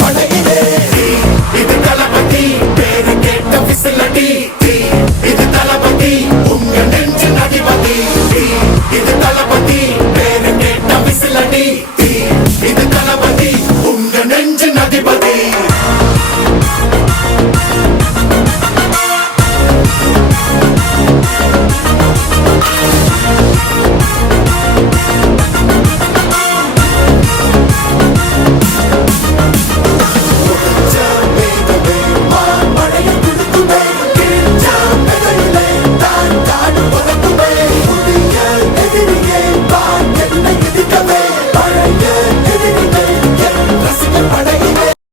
படையிலே இது தளபதி பேரு கேட்ட விசிலடி இது தளபதி உங்க நெஞ்சின் அதிபதி இது தளபதி பேரு கேட்ட விசிலடி இது தளபதி உங்க நெஞ்சின் அதிபதி